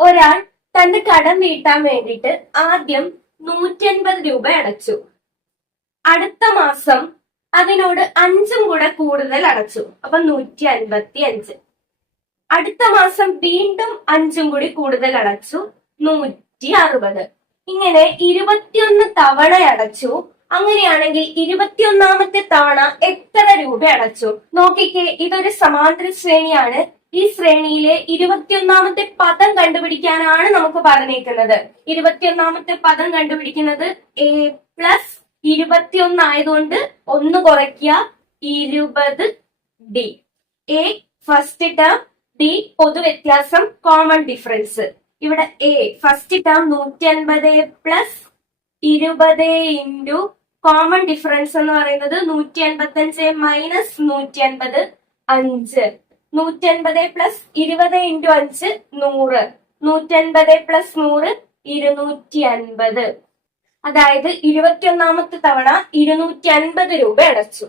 ഒരാൾ തന്റെ കടം വീട്ടാൻ വേണ്ടിയിട്ട് ആദ്യം 150 രൂപ അടച്ചു. അടുത്ത മാസം അതിനോട് 5 കൂടെ കൂടുതൽ അടച്ചു. അപ്പൊ 155. അടുത്ത മാസം വീണ്ടും 5 കൂടി കൂടുതൽ അടച്ചു, 160. ഇങ്ങനെ 21 തവണ അടച്ചു. അങ്ങനെയാണെങ്കിൽ 21ാമത്തെ തവണ എത്ര രൂപ അടച്ചു? നോക്കിക്കേ, ഇതൊരു സമാന്തര ശ്രേണിയാണ്. ഈ ശ്രേണിയിലെ 21ാമത്തെ പദം കണ്ടുപിടിക്കാനാണ് നമുക്ക് പറഞ്ഞേക്കുന്നത്. 21ാമത്തെ പദം കണ്ടുപിടിക്കുന്നത് a പ്ലസ് 21 ആയതുകൊണ്ട് 1 കുറയ്ക്കുക, 20d. a first term, d പൊതുവ്യത്യാസം, കോമൺ ഡിഫറൻസ്. ഇവിടെ a first term 150 plus 20 into common difference എന്ന് പറയുന്നത് 185 മൈനസ് 150, 5. 150 plus 20 into 5 100. 150 പ്ലസ് 100 250. അതായത് 21ാമത്തെ തവണ 250 രൂപ അടച്ചു.